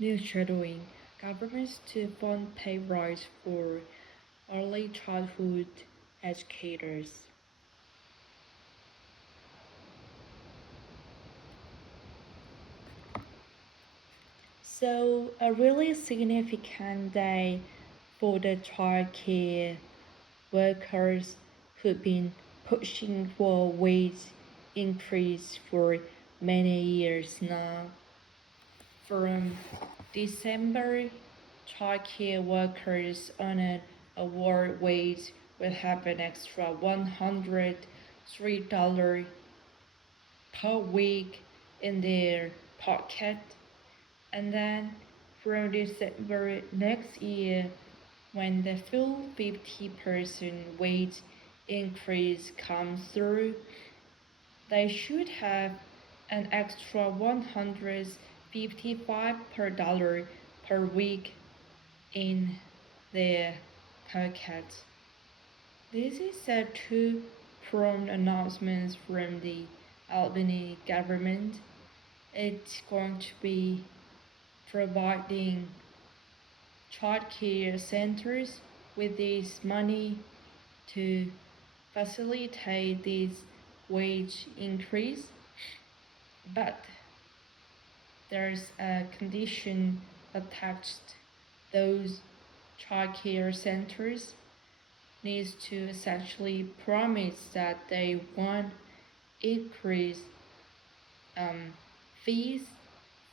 Shadowing governments to fund pay rise for early childhood educators. So, a really significant day for the childcare workers who've been pushing for wage increase for many years now. From December, childcare workers on an award wage will have an extra $103 per week in their pocket. And then from December next year, when the full 50% wage increase comes through, they should have an extra $155 per week in their pocket. This is a two-pronged announcement from the Albany government. It's going to be providing childcare centers with this money to facilitate this wage increase, but there's a condition attached. Those childcare centers needs to essentially promise that they won't increase fees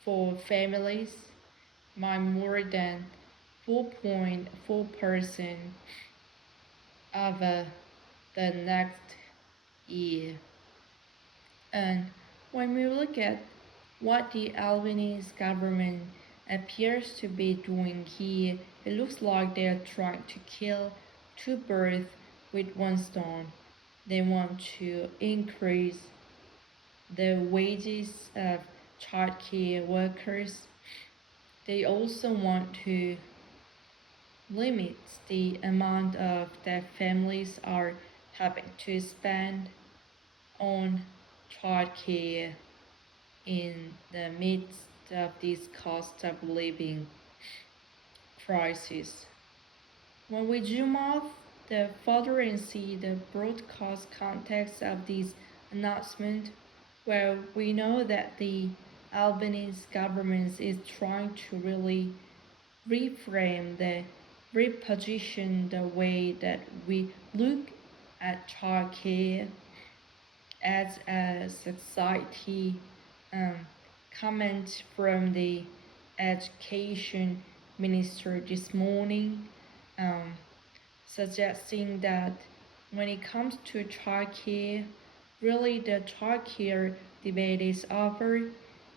for families by more than 4.4% over the next year. And when we look at what the Albanese government appears to be doing here, it looks like they're trying to kill two birds with one stone. They want to increase the wages of childcare workers. They also want to limit the amount of that families are having to spend on childcare in the midst of this cost of living crisis. When we zoom out the further and see the broadcast context of this announcement, well, we know that the Albanese government is trying to really reframe reposition the way that we look at childcare as a society. Comment from the education minister this morning, suggesting that when it comes to childcare, really the childcare debate is over.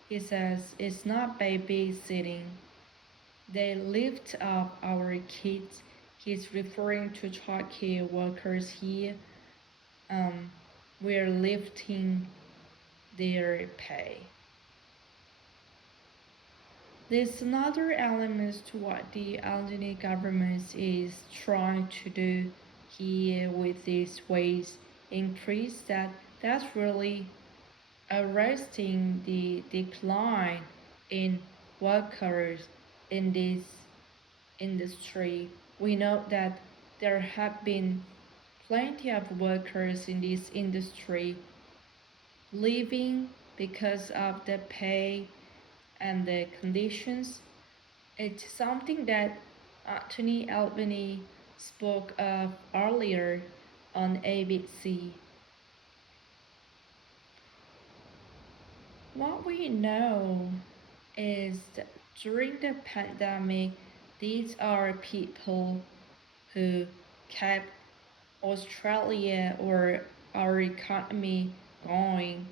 He says it's not babysitting. They lift up our kids. He's referring to childcare workers here. We're lifting their pay. There's another element to what the Albany government is trying to do here with this wage increase, that's really arresting the decline in workers in this industry. We know that there have been plenty of workers in this industry leaving because of the pay and the conditions. It's something that Anthony Albany spoke of earlier on ABC. What we know is that during the pandemic, these are people who kept Australia or our economy going,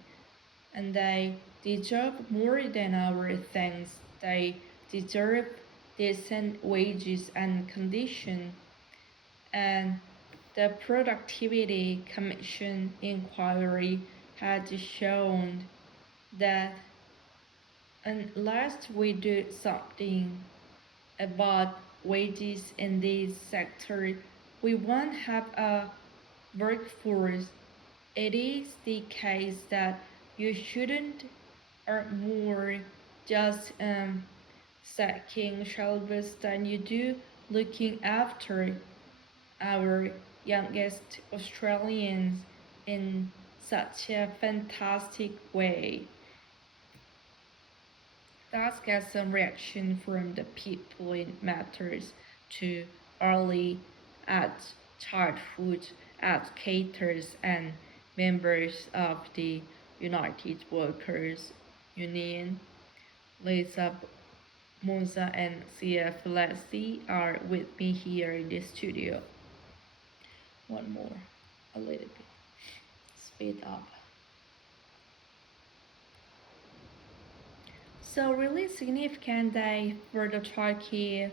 and they deserve more than our thanks. They deserve decent wages and conditions. And the Productivity Commission inquiry had shown that unless we do something about wages in this sector, we won't have a workforce. It is the case that you shouldn't earn more just second shelves than you do looking after our youngest Australians in such a fantastic way. Let's get some reaction from the people it matters to early at childhood educators and members of the United Workers Union. Lisa Monza and Sia Felicity are with me here in the studio. One more, a little bit. Speed up. So really significant day for the childcare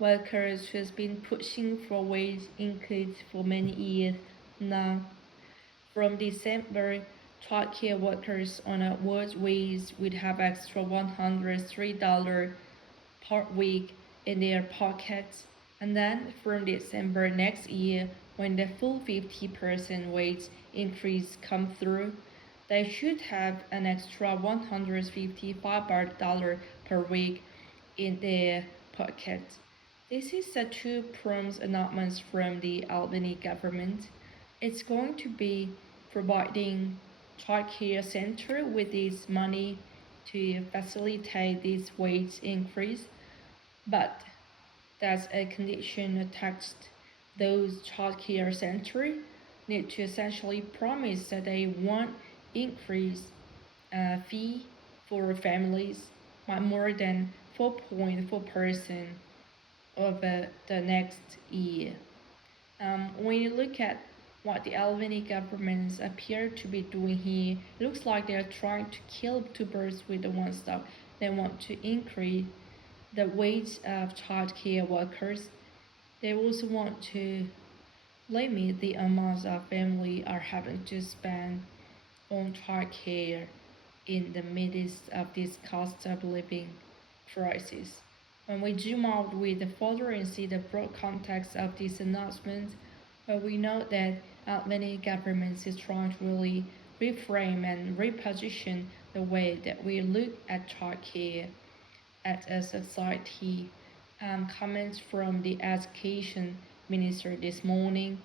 workers who's been pushing for wage increase for many years now. From December, childcare workers on a wage wage would have extra $103 per week in their pockets. And then from December next year, when the full 50% wage increase comes through, they should have an extra $155 per week in their pockets. This is a two-pronged announcement from the Albany government. It's going to be providing childcare center with this money to facilitate this wage increase, but that's a condition attached. Those childcare centers need to essentially promise that they won't increase fee for families by more than 4.4% over the next year. When you look at what the Albany governments appear to be doing here, it looks like they're trying to kill two birds with one stone. They want to increase the wage of childcare workers. They also want to limit the amount of families are having to spend on childcare in the midst of this cost of living crisis. When we zoom out with the further and see the broad context of this announcement, we know that many governments is trying to really reframe and reposition the way that we look at childcare as a society. Comments from the education minister this morning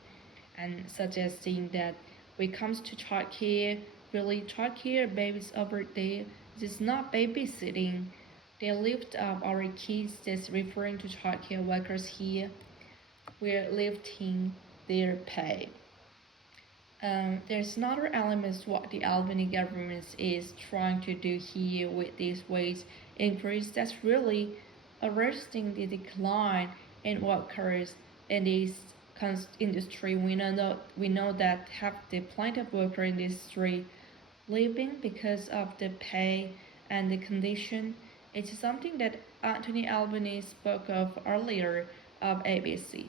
and suggesting that when it comes to childcare, really childcare babies over there, it's not babysitting. They lift up our kids, that's referring to childcare workers here. We're lifting their pay. There's another element what the Albany government is trying to do here with this wage increase that's really arresting the decline in workers in this industry. We know that have the plenty of worker industry leaving because of the pay and the condition. It's something that Anthony Albanese spoke of earlier of ABC.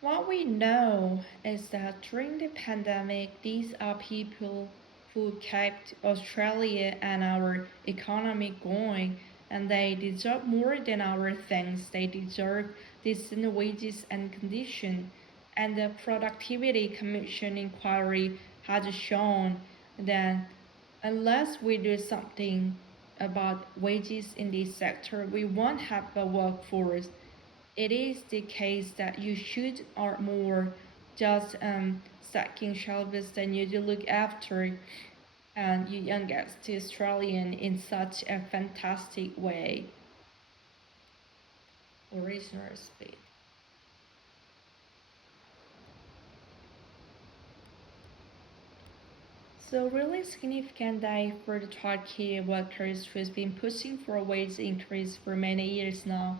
What we know is that during the pandemic, these are people who kept Australia and our economy going, and they deserve more than our thanks. They deserve decent wages and conditions. And the Productivity Commission inquiry has shown that unless we do something about wages in this sector, we won't have a workforce. It is the case that you should earn more just stacking shelves than you do look after and you youngest Australian in such a fantastic way. Original speed. So really significant day for the childcare workers who's been pushing for a wage increase for many years now.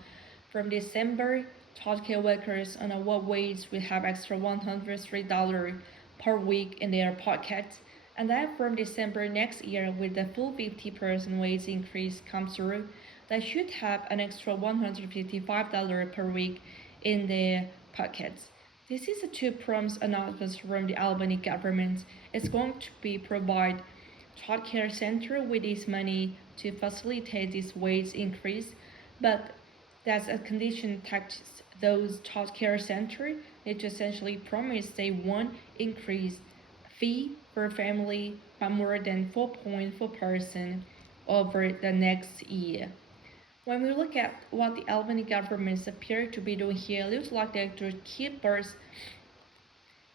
From December, childcare workers on a wage will have extra $103 per week in their pockets. And then from December next year, with the full 50% wage increase comes through, they should have an extra $155 per week in their pockets. This is a two-pronged announcement from the Albany government. It's going to be provide childcare center with this money to facilitate this wage increase, but that's a condition attached those childcare center need to essentially promise they won't increase fee per family by more than 4.4% over the next year. When we look at what the Albanian government appears to be doing here, it looks like they're to keep birds.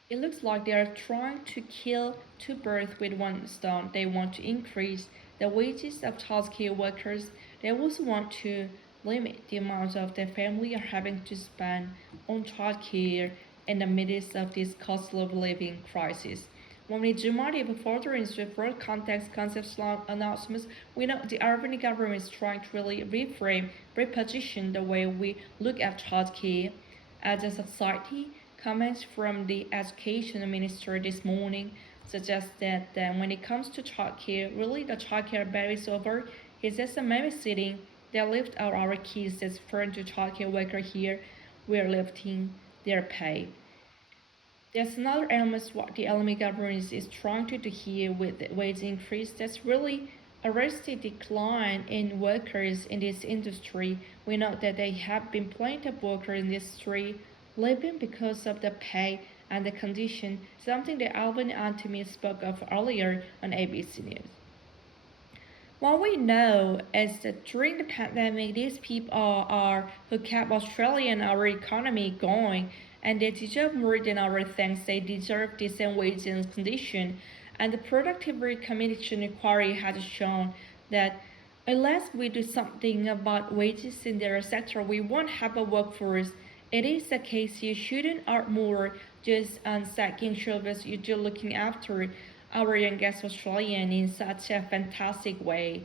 It looks like they are trying to kill two birds with one stone. They want to increase the wages of childcare workers. They also want to limit the amount of their family are having to spend on childcare in the midst of this cost of living crisis. When we zoom out even further into broad context, concepts, announcements, we know the Albanian government is trying to really reframe, reposition the way we look at childcare as a society. Comments from the education minister this morning suggest that when it comes to childcare, really the childcare battle is over. He says some babysitting that lift out our kids as referring to childcare worker here, we're lifting their pay. There's another element what the Albanian government is trying to do here with the wage increase that's really arrested decline in workers in this industry. We know that there have been plenty of workers in this industry leaving because of the pay and the condition, something that Albanian Antimir spoke of earlier on ABC News. What we know is that during the pandemic, these people are who kept Australia and our economy going, and they deserve more than our thanks. They deserve decent wages and condition. And the Productivity Commission inquiry has shown that unless we do something about wages in their sector, we won't have a workforce. It is the case you shouldn't earn more just on second service. You're just looking after our youngest Australian in such a fantastic way.